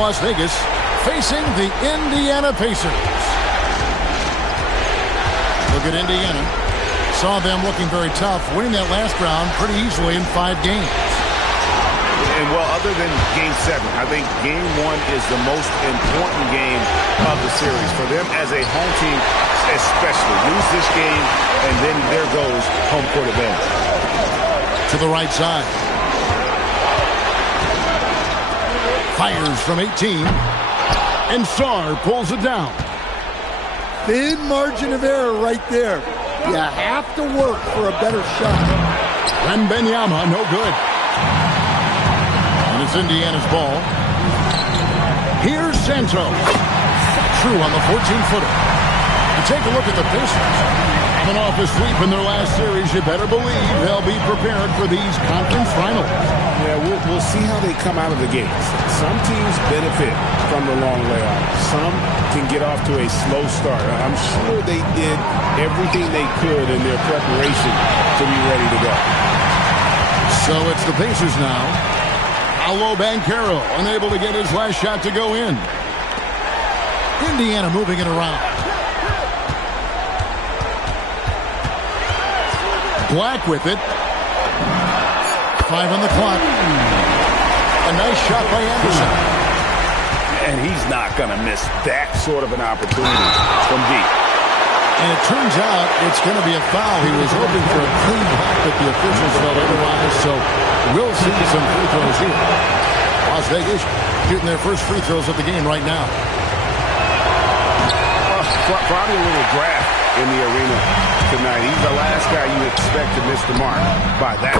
Las Vegas facing the Indiana Pacers. Look at Indiana. Saw them looking very tough, winning that last round pretty easily in 5 games. And, well, other than Game 7, I think Game 1 is the most important game of the series. For them as a home team, especially. Lose this game, and then there goes home court advantage. To the right side. Fires from 18. And Sarr pulls it down. Thin margin of error right there. You have to work for a better shot. Wembanyama, no good. And it's Indiana's ball. Here's Santos. True on the 14-footer. You take a look at the Pacers. Coming off a sweep in their last series, you better believe they'll be prepared for these conference finals. Yeah, we'll see how they come out of the gates. Some teams benefit from the long layoff. Some can get off to a slow start. I'm sure they did everything they could in their preparation to be ready to go. So it's the Pacers now. Paolo Banchero unable to get his last shot to go in. Indiana moving it around. Black with it. 5 on the clock. A nice shot by Anderson. And he's not going to miss that sort of an opportunity from deep. And it turns out it's going to be a foul. He was hoping for a clean block, but the officials felt otherwise. So we'll see some free throws here. Las Vegas shooting their first free throws of the game right now. Probably a little draft in the arena tonight. He's the last guy you expect to miss the mark by that.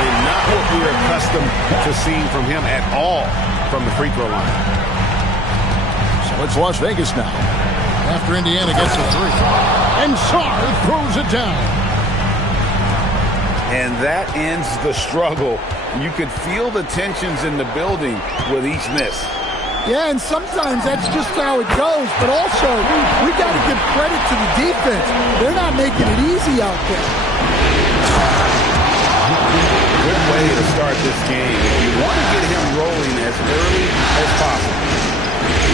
And not what we're accustomed to seeing from him at all from the free throw line. So it's Las Vegas now. After Indiana gets a 3. And Sarr throws it down. And that ends the struggle. You could feel the tensions in the building with each miss. Yeah, and sometimes that's just how it goes. But also, we got to give credit to the defense. They're not making it easy out there. Good way to start this game. You want to get him rolling as early as possible.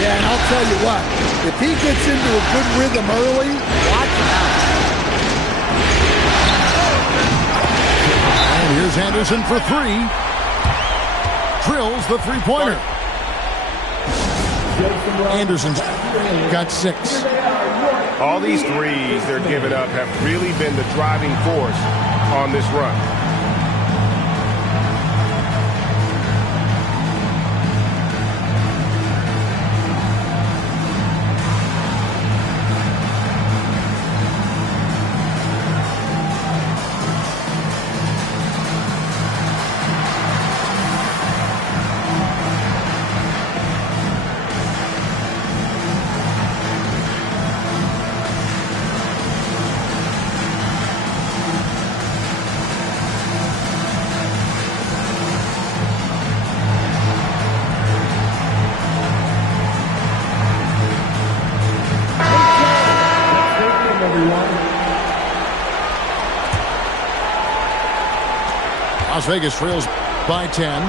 Yeah, and I'll tell you what. If he gets into a good rhythm early, watch him out. And here's Anderson for 3. Drills the three-pointer. Anderson's got 6. All these threes they're giving up have really been the driving force on this run. Las Vegas trails by 10.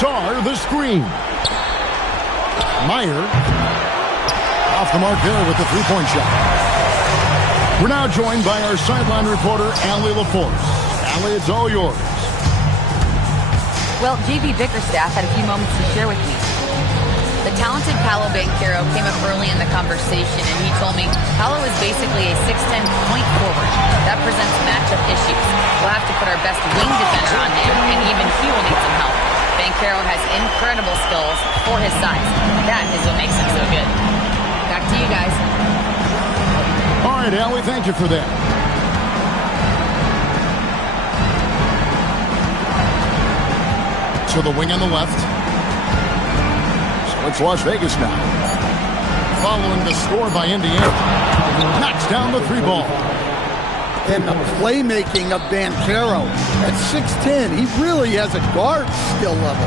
Sarr the screen. Meyer off the mark there with the three-point shot. We're now joined by our sideline reporter, Allie LaForce. Allie, it's all yours. Well, JV Bickerstaff had a few moments to share with me. The talented Paolo Banchero came up early in the conversation, and he told me Paolo is basically a 6'10" point forward. That presents matchup issues. We'll have to put our best wing defender on him, and even he will need some help. Banchero has incredible skills for his size. That is what makes him so good. Back to you guys. All right, Allie, thank you for that. To the wing on the left. It's Las Vegas now. Following the score by Indiana. Knocks down the 3 ball. And the playmaking of Banchero at 6'10", he really has a guard skill level.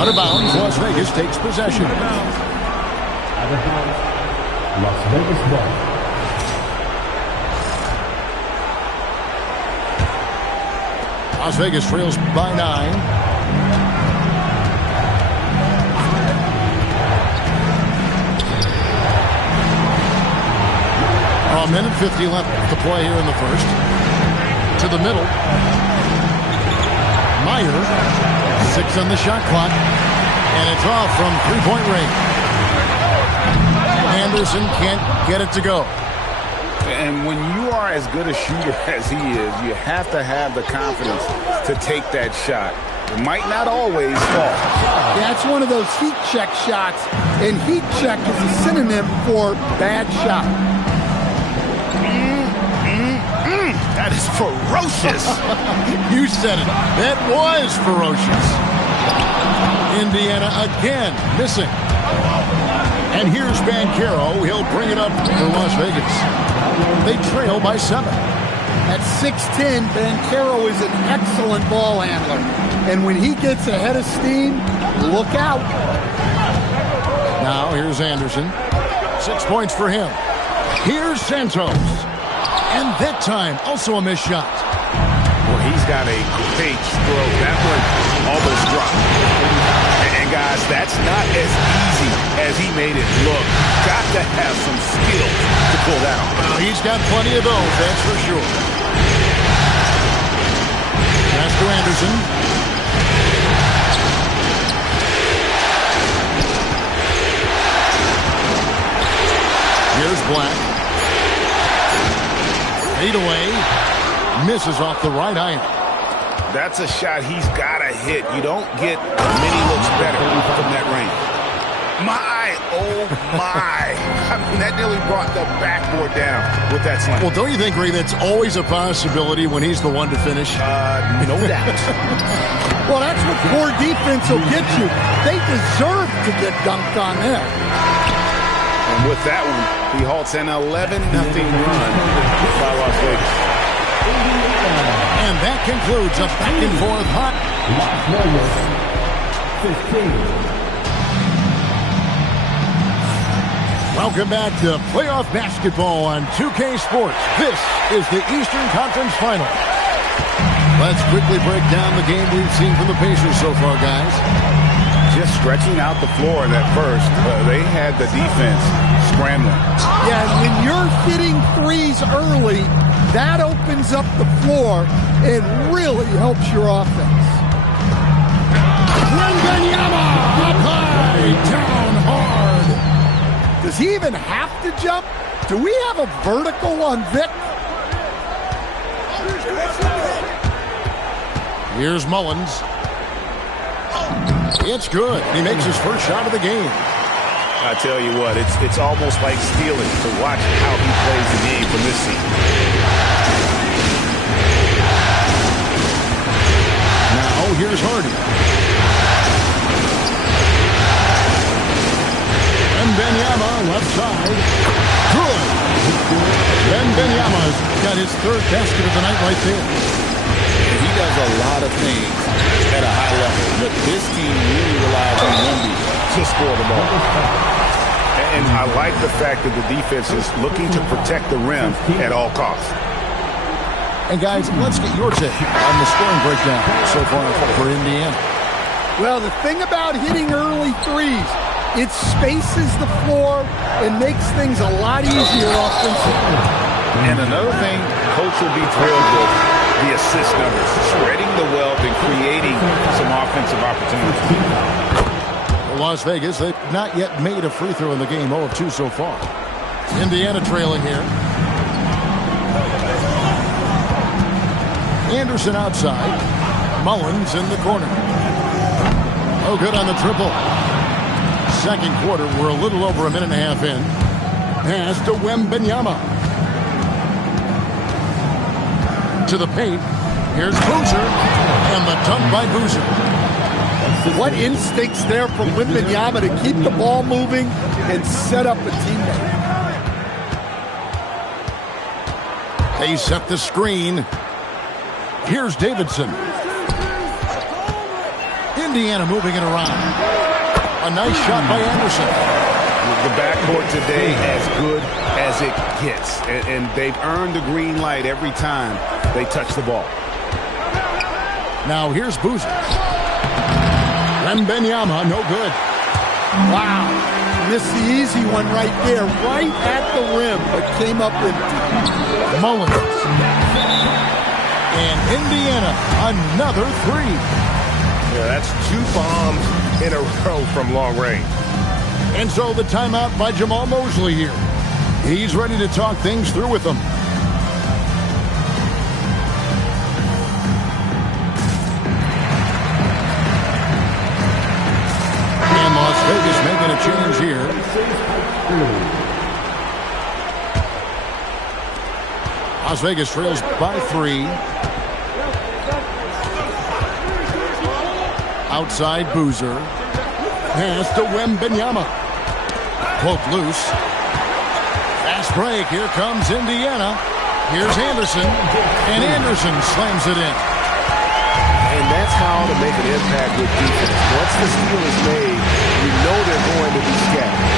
Out of bounds, Las Vegas takes possession. Out of bounds, Las Vegas ball. Las Vegas trails by 9. A minute 50 left to play here in the first. To the middle. Meyer. 6 on the shot clock. And it's off from three-point range. Anderson can't get it to go. And when you are as good a shooter as he is, you have to have the confidence to take that shot. It might not always fall. Yeah, it's one of those heat check shots, and heat check is a synonym for bad shot. That is ferocious. You said it. That was ferocious. Indiana again missing. And here's Banchero. He'll bring it up for Las Vegas. They trail by 7. At 6'10", Banchero is an excellent ball handler. And when he gets ahead of steam, look out. Now here's Anderson. 6 points for him. Here's Santos. And that time, also a missed shot. Well, he's got a great stroke. That one almost dropped. And guys, that's not as easy as he made it look. Got to have some skill to pull that off. Well, he's got plenty of those, that's for sure. Pass to Anderson. Here's Black. 8 away. Misses off the right iron. That's a shot he's got to hit. You don't get many looks better from that range. Oh my. I mean, that nearly brought the backboard down with that slam. Well, don't you think, Ray, that's always a possibility when he's the one to finish? No doubt. Well, that's what poor defense will get you. They deserve to get dunked on there. And with that one, he halts an 11-0 run by Las Vegas. And that concludes a back-and-forth hot. Las Vegas 15. Welcome back to playoff basketball on 2K Sports. This is the Eastern Conference Final. Let's quickly break down the game we've seen from the Pacers so far, guys. Just stretching out the floor in that first. They had the defense scrambling. Yeah, and when you're hitting threes early, that opens up the floor and really helps your offense. Wembanyama up high, down hard. Does he even have to jump? Do we have a vertical on Vic? Here's Mullins. It's good. He makes his first shot of the game. I tell you what, it's almost like stealing to watch how he plays the game from this seat. Now here's Hardy. Wembanyama left side. Good. Wembanyama's got his third basket of the night right there. He does a lot of things at a high level, but this team really relies on Wemby to score the ball. And I like the fact that the defense is looking to protect the rim at all costs. And guys, let's get your take on the scoring breakdown so far for Indiana. Well, the thing about hitting early threes, it spaces the floor and makes things a lot easier offensively. And another thing, Coach will be thrilled with the assist numbers, spreading the wealth and creating some offensive opportunities. Las Vegas, they've not yet made a free throw in the game, 0 of 2 so far. Indiana trailing here. Anderson outside. Mullins in the corner. Oh, good on the triple. Second quarter, we're a little over a minute and a half in. Pass to Wembanyama. To the paint. Here's Boozer. And the dunk by Boozer. What instincts there from Wembanyama to keep the ball moving and set up a teammate. They set the screen. Here's Davidson. Indiana moving it around. A nice shot by Anderson. The backcourt today as good as it gets. And they've earned the green light every time they touch the ball. Now here's Boozer. Wembanyama, no good. Wow. Missed the easy one right there, right at the rim, but came up with Mullins. And Indiana, another three. Yeah, that's 2 bombs in a row from long range. And so the timeout by Jamal Mosley here. He's ready to talk things through with them. And Las Vegas making a change here. Las Vegas trails by 3. Outside Boozer. Pass to Wembanyama. Poke loose. Fast break. Here comes Indiana. Here's Anderson. And Anderson slams it in. And that's how to make an impact with defense. Once the steal is made, you know they're going to be scattered.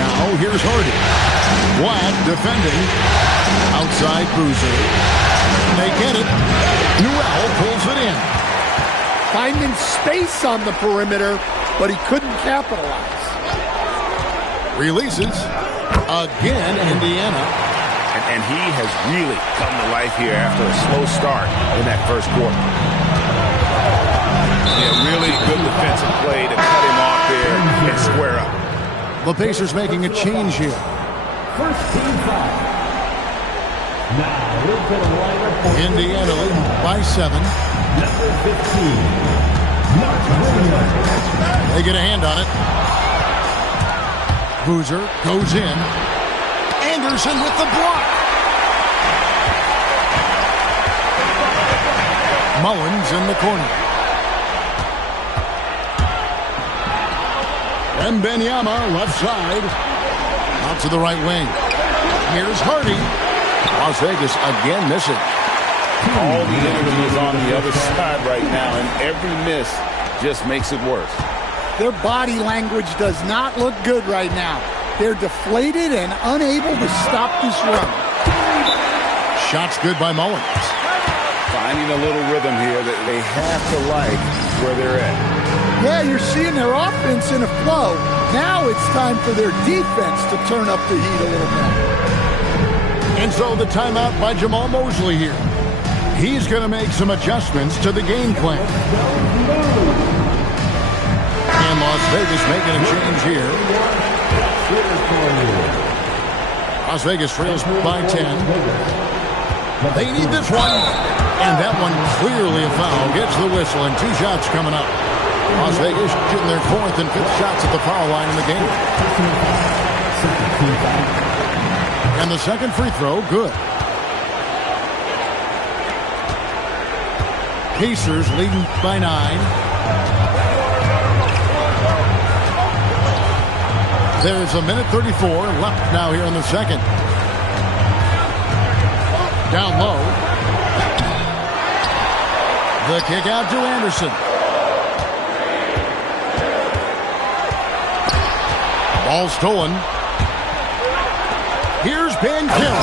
Now here's Hardy. Black defending. Outside Boozer. They get it. Newell pulls it in. finding space on the perimeter, but he couldn't capitalize. Releases. Again, Indiana. And he has really come to life here after a slow start in that first quarter. Yeah, really good defensive play to cut him off there and square up. The Pacers making a change here. First team foul. Now, into the lineup for Indiana leading by 7. Number 15, Mark Williams. They get a hand on it. Boozer goes in. Anderson with the block. Mullins in the corner. Wembanyama left side. Out to the right wing. Here's Hardy. Las Vegas again missing. All the energy is on the other side right now, and every miss just makes it worse. Their body language does not look good right now. They're deflated and unable to stop this run. Shots good by Mullins. Finding a little rhythm here that they have to like where they're at. Yeah, you're seeing their offense in a flow. Now it's time for their defense to turn up the heat a little bit. And so the timeout by Jamal Mosley here. He's going to make some adjustments to the game plan. And Las Vegas making a change here. Las Vegas trails by 10. They need this one. And that one clearly a foul. Gets the whistle and 2 shots coming up. Las Vegas shooting their 4th and 5th shots at the foul line in the game. And the second free throw, good. Pacers leading by 9. There's a minute 34 left now here in the second. Down low. The kick out to Anderson. Ball stolen. Here's Banchero.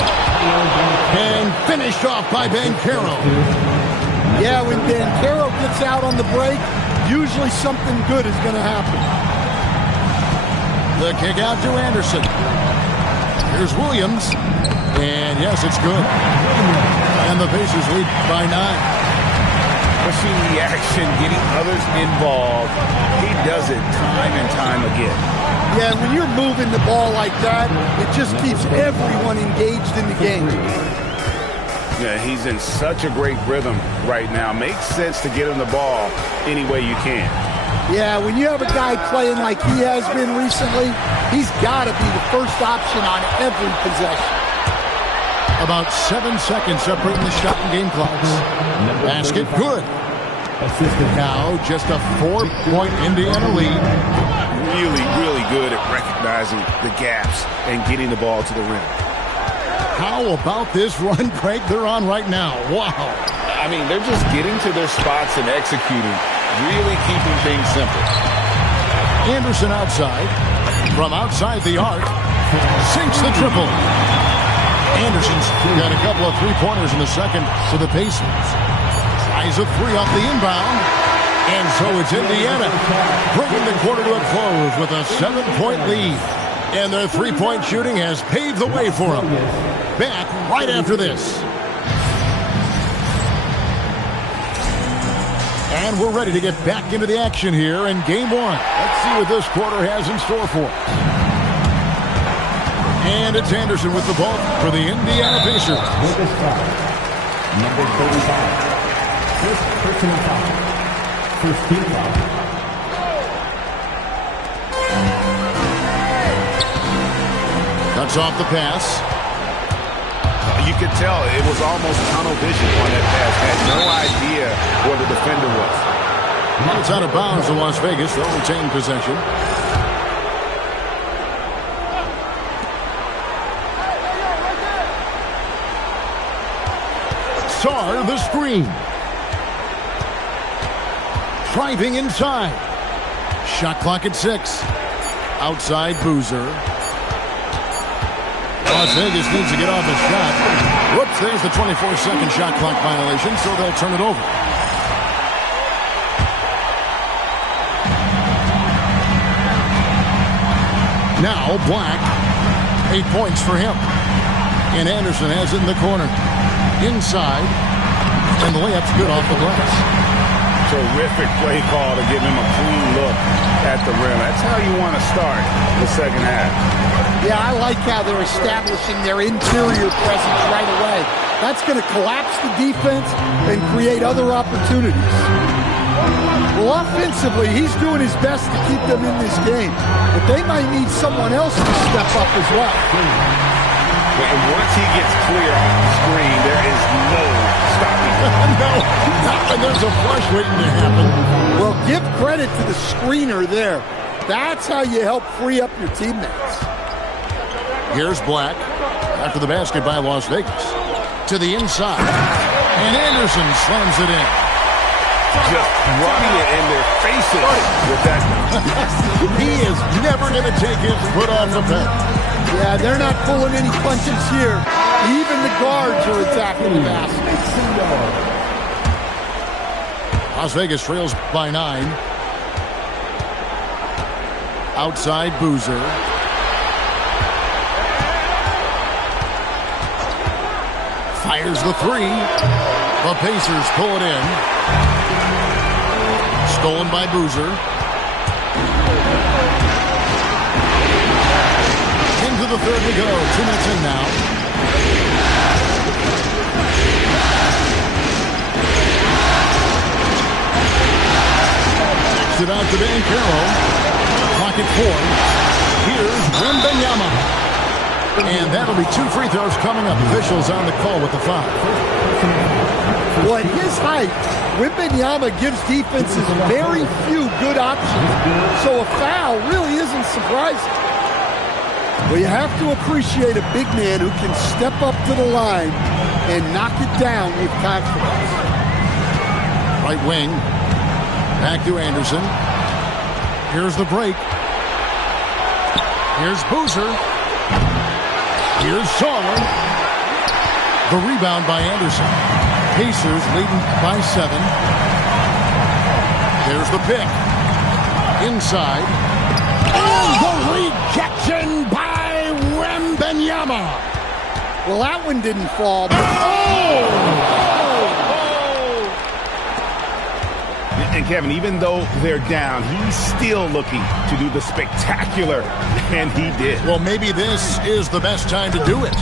And finished off by Banchero. Yeah, when Banchero gets out on the break, usually something good is going to happen. The kick out to Anderson. Here's Williams. And yes, it's good. And the Pacers lead by 9. We're seeing the action, getting others involved. He does it time and time again. Yeah, when you're moving the ball like that, it just keeps everyone engaged in the game. Yeah, he's in such a great rhythm right now. Makes sense to get him the ball any way you can. Yeah, when you have a guy playing like he has been recently, he's got to be the first option on every possession. About 7 seconds separating the shot and game clocks. Basket good. Now just a 4-point Indiana lead. Really good at recognizing the gaps and getting the ball to the rim. How about this run break they're on right now? Wow. I mean, they're just getting to their spots and executing, really keeping things simple. Anderson outside. From outside the arc. Sinks the triple. Anderson's got a couple of 3-pointers in the second for the Pacers. Tries a three off the inbound. And so it's Indiana bringing the quarter to a close with a 7-point lead. And their three-point shooting has paved the way for them. Back right after this. And we're ready to get back into the action here in game one. Let's see what this quarter has in store for us. And it's Anderson with the ball for the Indiana Pacers. Number 35. First personal foul. First team foul. Cuts off the pass. You could tell it was almost tunnel vision on that pass. Had no idea where the defender was. It's out of bounds to Las Vegas. They'll retain possession. Sarr the screen. Driving inside. Shot clock at 6. Outside Boozer. Las Vegas needs to get off a shot. Whoops, there's the 24-second shot clock violation, so they'll turn it over. Now Black. 8 points for him. And Anderson has it in the corner. Inside. And the layup's good off the glass. Terrific play call to give him a clean look at the rim. That's how you want to start the second half. Yeah, I like how they're establishing their interior presence right away. That's going to collapse the defense and create other opportunities. Well, offensively, he's doing his best to keep them in this game, but they might need someone else to step up as well. And once he gets clear off the screen, there is no stopping him. No, not when there's a flush waiting to happen. Well, give credit to the screener there. That's how you help free up your teammates. Here's Black after the basket by Las Vegas. To the inside. And Anderson slams it in. Just rubbing it in their faces with that. He is never going to take his foot off the pedal. Yeah, they're not pulling any punches here. Even the guards are attacking the basket. Las Vegas trails by 9. Outside Boozer. Fires the three. The Pacers pull it in. Stolen by Boozer. Into the third we go. 2 minutes in now. Kicks it out to Banchero. Clock at 4. Here's Wembanyama. And that'll be 2 free throws coming up. Officials on the call with the foul. Well, at his height, Wembanyama gives defenses very few good options. So a foul really isn't surprising. Well, you have to appreciate a big man who can step up to the line and knock it down with confidence. Right wing. Back to Anderson. Here's the break. Here's Boozer. Here's Sarr. The rebound by Anderson. Pacers leading by 7. There's the pick. Inside. And the rejection by Wembanyama. Well, that one didn't fall. And Kevin, even though they're down, he's still looking to do the spectacular, and he did. Well, maybe this is the best time to do it.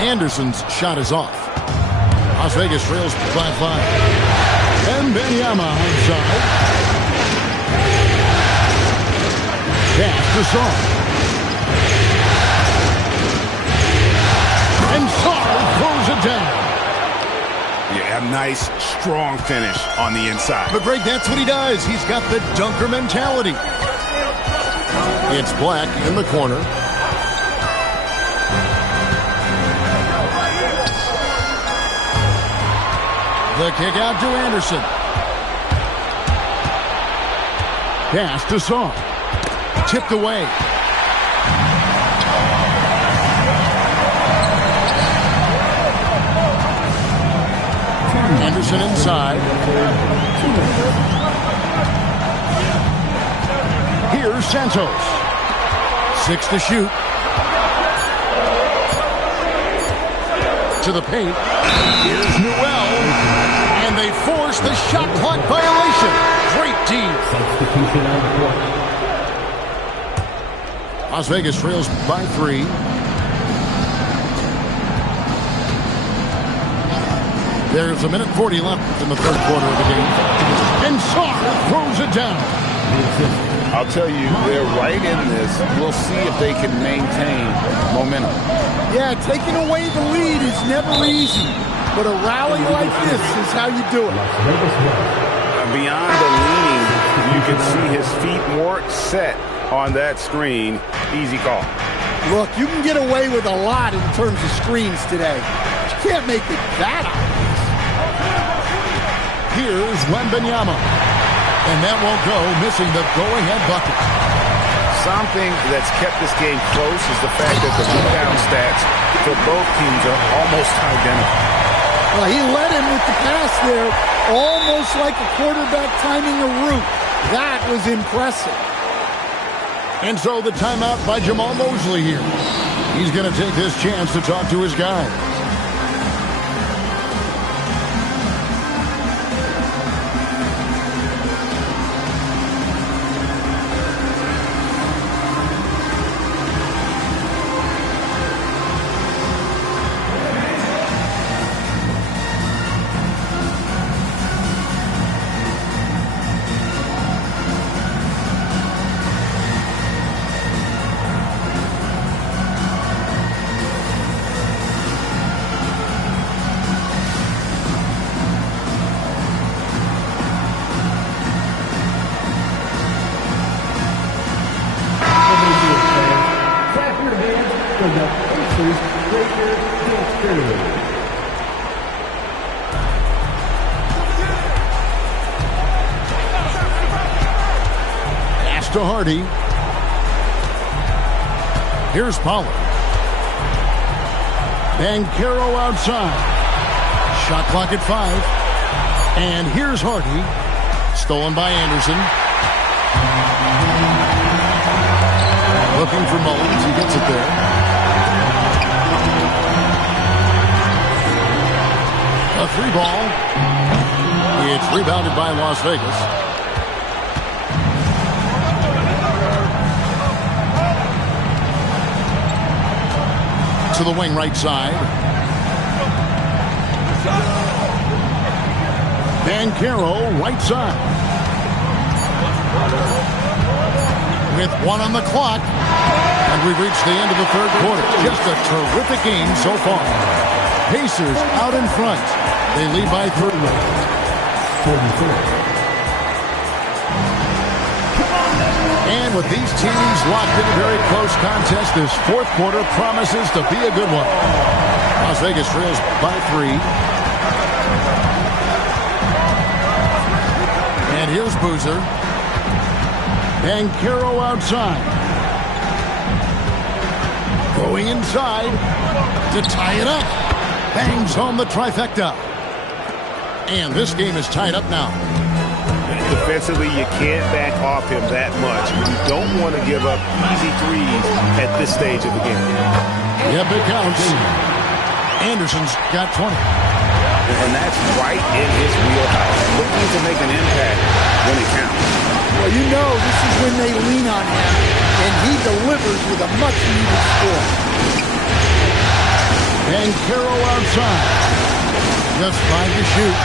Anderson's shot is off. Las Vegas trails by 5. And Wembanyama outside. Pass to Sarr. And Sarr throws it down. Yeah, a nice, strong finish on the inside. But Greg, that's what he does. He's got the dunker mentality. It's Black in the corner. The kick out to Anderson. Pass to Sarr. Tipped away. Anderson Anderson inside. Here's Santos. 6 to shoot. To the paint. Here's Newell. And they force the shot clock violation. Great team. Substitution on the court. Las Vegas trails by 3. There's a minute 40 left in the third quarter of the game. And Sarr throws it down. I'll tell you, they're right in this. We'll see if they can maintain momentum. Yeah, taking away the lead is never easy, but a rally like this is how you do it. Beyond the leaning, you can see his feet more set on that screen. Easy call. Look, you can get away with a lot in terms of screens today. But you can't make it that obvious. Here's Wembanyama. And that won't go, missing the go-ahead bucket. Something that's kept this game close is the fact that the rebound stats for both teams are almost identical. Well, he led him with the pass there, almost like a quarterback timing a route. That was impressive. And so the timeout by Jamal Mosley here. He's going to take this chance to talk to his guys. To Hardy. Here's Pollard. Banchero outside. Shot clock at 5. And here's Hardy. Stolen by Anderson. Looking for Mullins. He gets it there. A 3-ball. It's rebounded by Las Vegas. To the wing right side. Banchero right side. With 1 on the clock. And we've reached the end of the third quarter. Just a terrific game so far. Pacers out in front. They lead by 3. 44. And with these teams locked in a very close contest, this fourth quarter promises to be a good one. Las Vegas trails by 3. And here's Boozer. Banchero outside. Going inside to tie it up. Bangs home the trifecta. And this game is tied up now. Defensively, you can't back off him that much. You don't want to give up easy threes at this stage of the game. Yep, it counts. Anderson's got 20. And that's right in his wheelhouse. Looking to make an impact when it counts. Well, you know this is when they lean on him, and he delivers with a much-needed score. Banchero outside. Just 5 to shoot.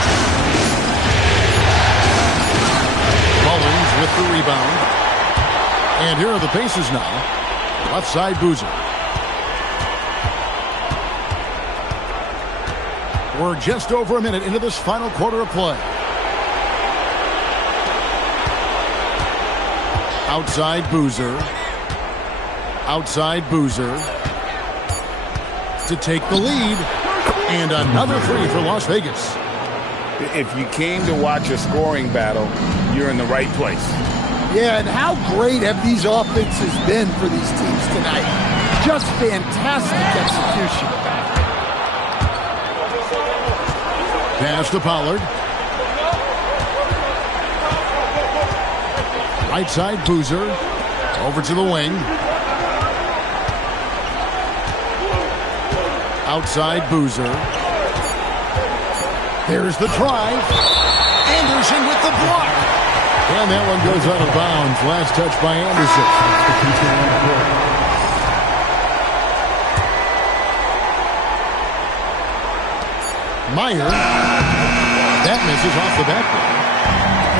Mullins with the rebound. And here are the Pacers now. Left side, Boozer. We're just over a minute into this final quarter of play. Outside Boozer. Outside Boozer. To take the lead. And another 3 for Las Vegas. If you came to watch a scoring battle, you're in the right place. Yeah, and how great have these offenses been for these teams tonight? Just fantastic execution. Pass to Pollard. Right side, Boozer. Over to the wing. Outside, Boozer. There's the try. Anderson with the block. And that one goes out of bounds. Last touch by Anderson. Meyer. That misses off the backboard.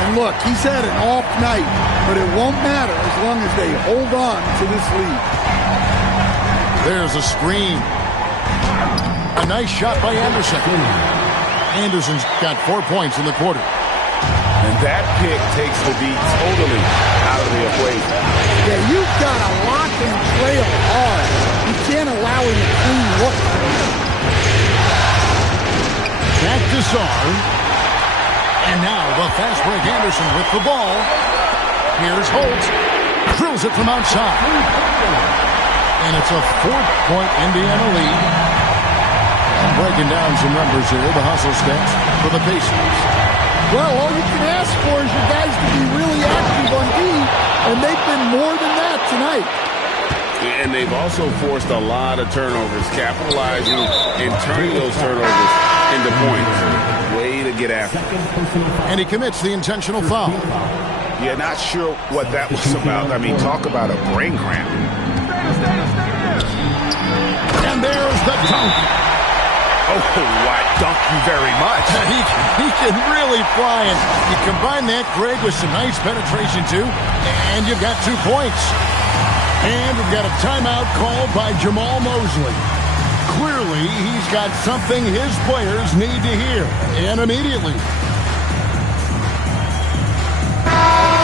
And look, he's had an off night, but it won't matter as long as they hold on to this lead. There's a screen. A nice shot by Anderson. Anderson's got 4 points in the quarter. And that pick takes the D totally out of the equation. Yeah, you've got to lock and trail hard. You can't allow him to clean look. Back to Sarr. And now the fast break Anderson with the ball. Here's Holt. Drills it from outside. And it's a 4-point Indiana lead. Breaking down some numbers here, the hustle stats for the Pacers. Well, all you can ask for is your guys to be really active on D, and they've been more than that tonight. And they've also forced a lot of turnovers, capitalizing and turning those turnovers into points. Way to get after. And he commits the intentional foul. Yeah, not sure what that was about. I mean, talk about a brain cramp. And there's the dunk. Oh, why, thank you very much. He can really fly, and you combine that, Greg, with some nice penetration, too, and you've got 2 points. And we've got a timeout called by Jamal Mosley. Clearly, he's got something his players need to hear, and immediately.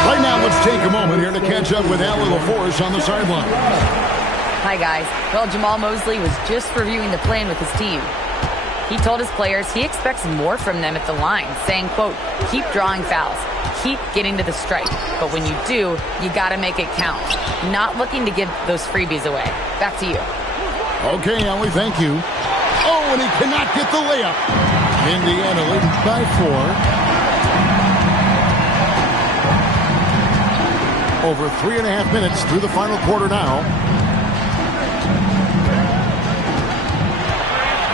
Right now, let's take a moment here to catch up with Allie LaForce on the sideline. Hi, guys. Well, Jamal Mosley was just reviewing the plan with his team. He told his players he expects more from them at the line, saying, quote, keep drawing fouls, keep getting to the stripe. But when you do, you got to make it count. Not looking to give those freebies away. Back to you. Okay, Allie, thank you. Oh, and he cannot get the layup. Indiana leading by 4. Over 3.5 minutes through the final quarter now.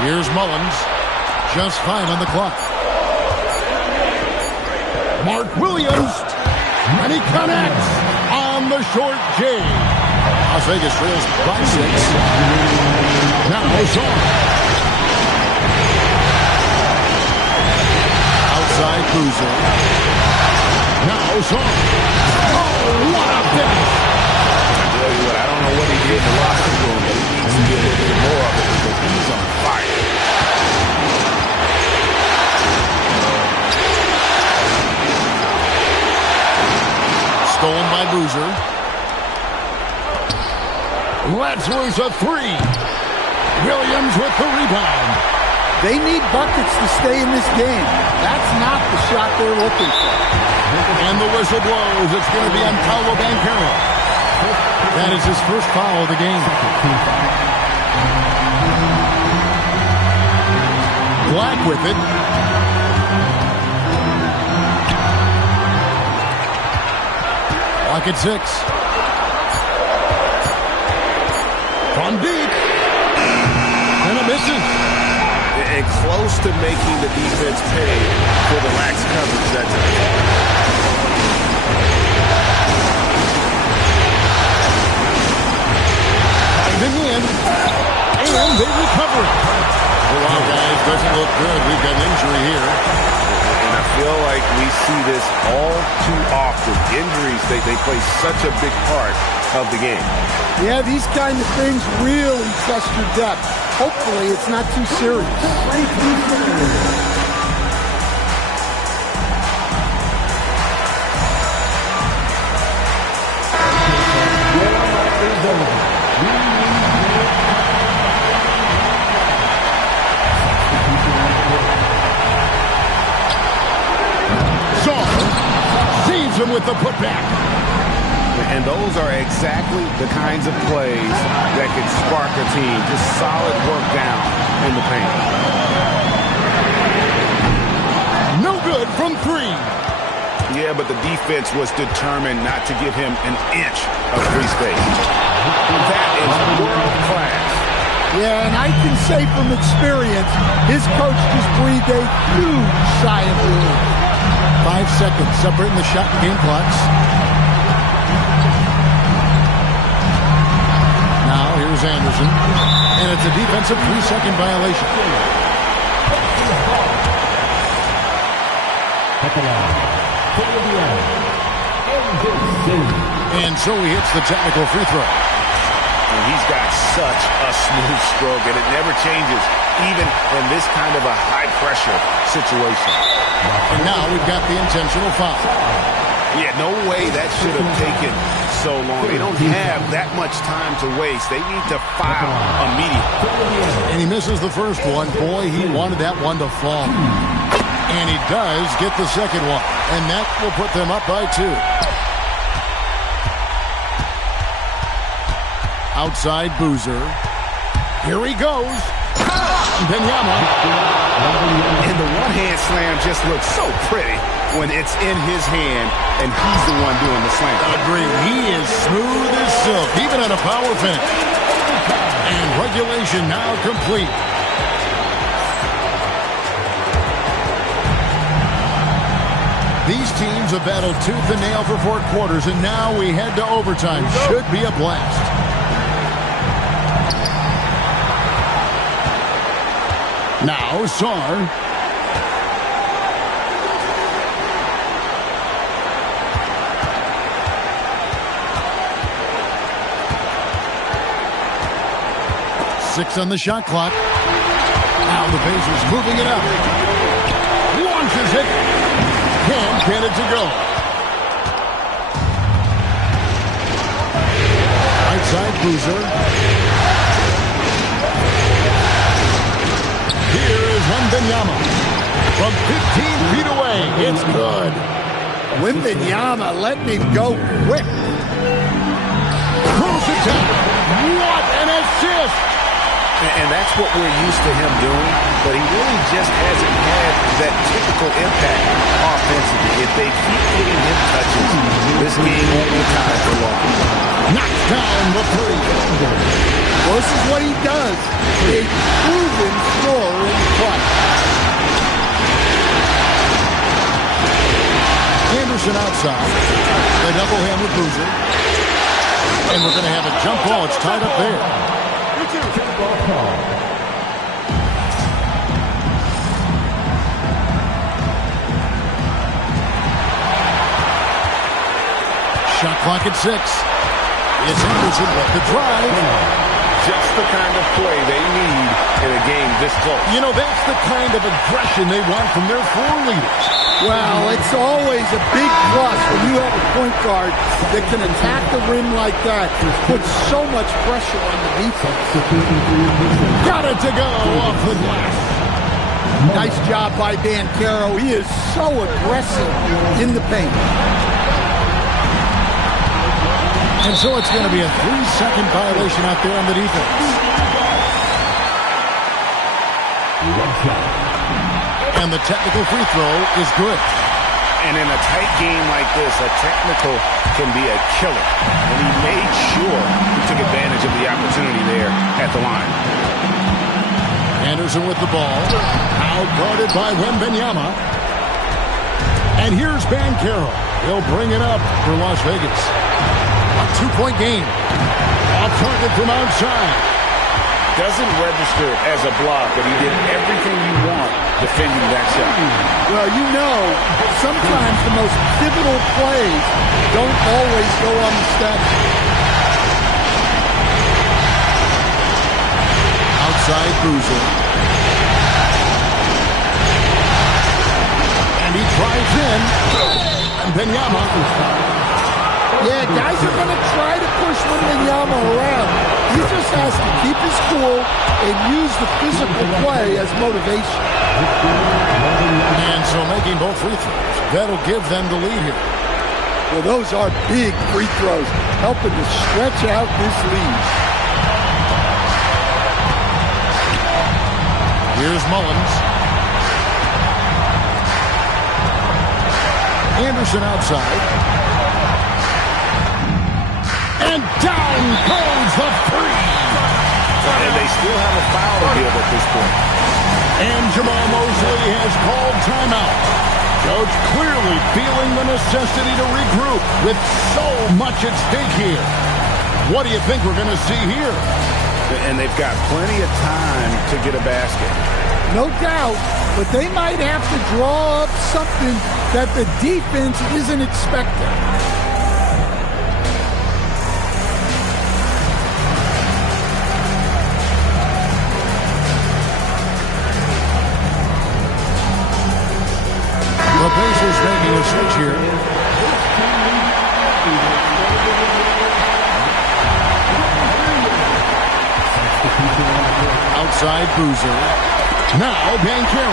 Here's Mullins. Just 5 on the clock. Mark Williams. And he connects on the short J. Las Vegas trails by 6. Now Sarr. Outside Boozer. Now Sarr. Oh, what a finish. I tell you what, I don't know what he did in the locker room, but he needs to get a little bit more of it because he's on fire. Stolen by Boozer. Lets loose a 3. Williams with the rebound. They need buckets to stay in this game. That's not the shot they're looking for. And the whistle blows. It's going to be on Paolo Banchero. That is his first foul of the game. Black with it. Clock at 6. From deep. And it misses. And close to making the defense pay for the lax coverage that time. Diving in. And they recover it. Oh, wow, guys. Doesn't look good. We've got an injury here. And I feel like we see this all too often. Injuries, they play such a big part of the game. Yeah, these kind of things really test your depth. Hopefully, it's not too serious. Sees him with the putback. And those are exactly the kinds of plays that can spark a team. Just solid work down in the paint. good from 3. Yeah, but the defense was determined not to give him an inch of free space. That is world class. Yeah, and I can say from experience, his coach just breathed a huge sigh of relief. 5 seconds separating the shot and game clocks. Now here's Anderson, and it's a defensive 3-second violation. And so he hits the technical free throw. And he's got such a smooth stroke, and it never changes, even in this kind of a high-pressure situation. And now we've got the intentional foul. Yeah, no way that should have taken so long. They don't have that much time to waste. They need to foul immediately. And he misses the first one. Boy, he wanted that one to fall. And he does get the second one. And that will put them up by 2. Outside Boozer. Here he goes. Benyama. And the one-hand slam just looks so pretty when it's in his hand and he's the one doing the slam. Agreed. He is smooth as silk, even at a power finish. And regulation now complete. These teams have battled tooth and nail for 4 quarters, and now we head to overtime. Should be a blast. Now, Sarr. Six on the shot clock. Now the Pacers moving it up. Launches it. Can't get it to go. Right side, Boozer. Here is Wembanyama. From 15 feet away, it's good. Wembanyama letting him go quick. Close attack. What an assist! And that's what we're used to him doing, but he really just hasn't had that typical impact offensively. If they keep getting him touches, this game won't be tied for long. Knocks down the 3. Well, this is what he does. A proven scorer in the clutch. Anderson outside. They double him with Boozer. And we're going to have a jump ball. It's tied up there. Shot clock at 6. It's Anderson with the drive. Just the kind of play they need in a game this close. You know, that's the kind of aggression they want from their floor leaders. Well, it's always a big plus when you have a point guard that can attack the rim like that. Puts so much pressure on the defense. Got it to go off the glass. Nice job by Banchero. He is so aggressive in the paint. And so it's going to be a 3-second violation out there on the defense. And the technical free throw is good. And in a tight game like this, a technical can be a killer. And he made sure he took advantage of the opportunity there at the line. Anderson with the ball. Out guarded by Wembanyama. And here's Banchero. He'll bring it up for Las Vegas. A 2-point game. Off target from outside. Doesn't register as a block, but he did everything you want defending that shot. Well, you know, sometimes the most pivotal plays don't always go on the stat sheet. Outside Boozer. And he drives in. And Benyama. Yeah, guys are going to try to push Wembanyama around. He just has to keep his cool and use the physical play as motivation. And so making both free throws, that'll give them the lead here. Well, those are big free throws, helping to stretch out this lead. Here's Mullins. Anderson outside. And down goes the three. And they still have a foul to give at this point. And Jamal Mosley has called timeout. Coach clearly feeling the necessity to regroup with so much at stake here. What do you think we're going to see here? And they've got plenty of time to get a basket. No doubt, but they might have to draw up something that the defense isn't expecting. The Pacers making a switch here. Outside Boozer. Now Banchero.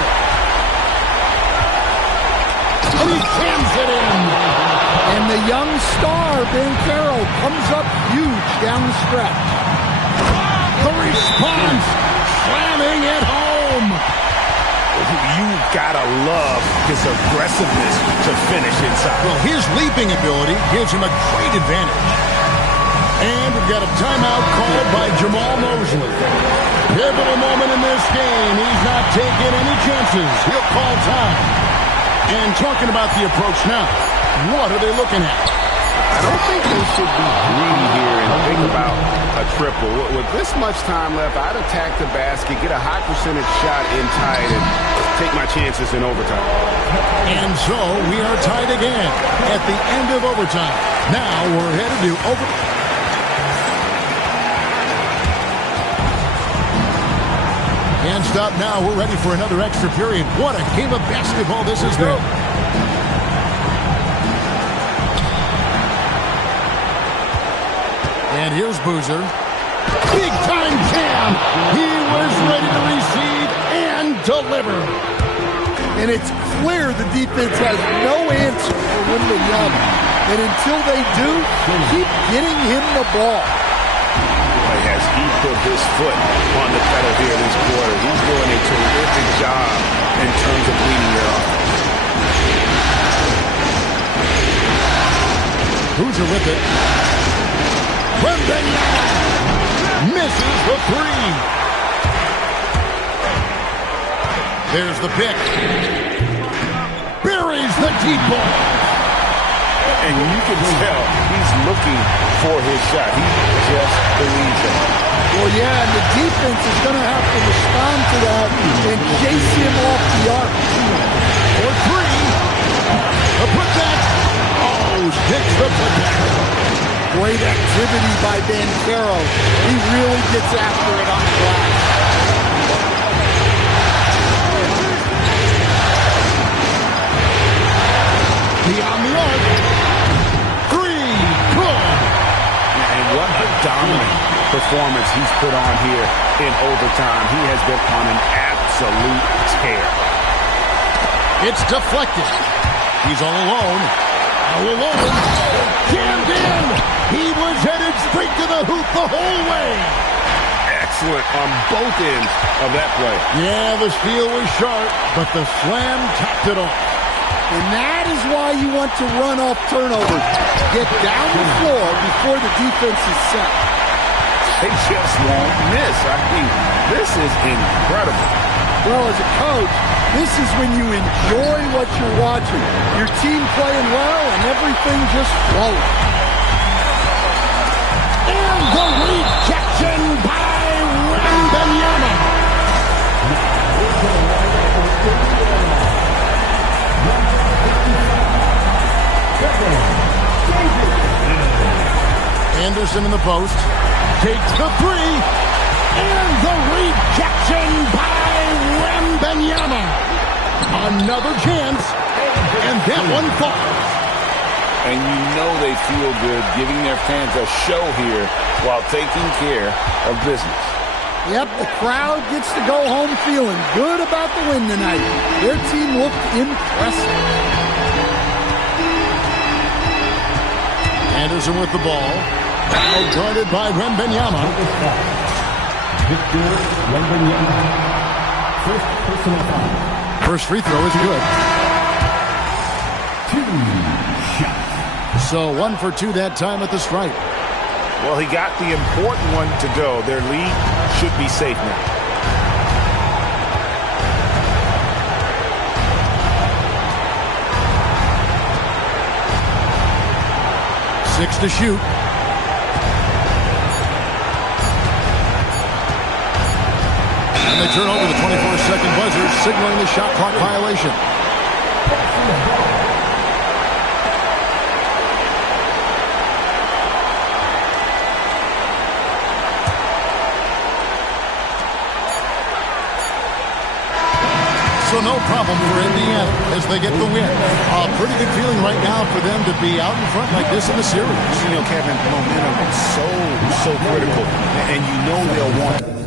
And he jams it in. And the young star, Banchero, comes up huge down the stretch. The response, slamming it home. You've got to love his aggressiveness to finish inside. Well, his leaping ability gives him a great advantage. And we've got a timeout called by Jamal Mosley. Pivotal moment in this game. He's not taking any chances. He'll call time. And talking about the approach now, what are they looking at? I don't think they should be greedy here and think about a triple. With this much time left, I'd attack the basket, get a high percentage shot in tight, and take my chances in overtime. And so we are tied again at the end of overtime. Now we're headed to overtime. Can't stop now. We're ready for another extra period. What a game of basketball this is, though. And here's Boozer. Big time jam. He was ready to receive and deliver. And it's clear the defense has no answer for Wembanyama. And until they do, keep getting him the ball. As he put his foot on the pedal here this quarter, he's doing a terrific job in terms of leading their offense. Boozer with it. Wembanyama misses the three. There's the pick. Buries the deep ball. And you can tell he's looking for his shot. He just believes it. Well, yeah, and the defense is going to have to respond to that and chase him off the arc. For three. The putback. Oh, sticks the putback. Great activity by Banchero. He really gets after it on the glass. Beyond the arc. Three. Good. And what a dominant performance he's put on here in overtime. He has been on an absolute tear. It's deflected. He's all alone. All alone. Jammed in. He was headed straight to the hoop the whole way. Excellent on both ends of that play. Yeah, the steal was sharp, but the slam topped it off. And that is why you want to run off turnovers. Get down the floor before the defense is set. They just won't miss. I mean, this is incredible. Well, as a coach, this is when you enjoy what you're watching. Your team playing well and everything just flowing. And the rejection by Wembanyama. Anderson in the post. Takes the three. And the rejection by Wembanyama. Another chance. And that one falls. And you know they feel good giving their fans a show here while taking care of business. Yep, the crowd gets to go home feeling good about the win tonight. Their team looked impressive. Anderson with the ball. Now guarded by Wembanyama. Victor Wembanyama. First personal foul. First free throw is good. 2. So 1 for 2 that time at the stripe. Well, he got the important one to go. Their lead should be safe now. 6 to shoot. And they turn over the 24-second buzzer, signaling the shot clock violation. So no problem for Indiana as they get the win. A pretty good feeling right now for them to be out in front like this in the series. You know, Kevin, momentum is so critical, and you know they'll want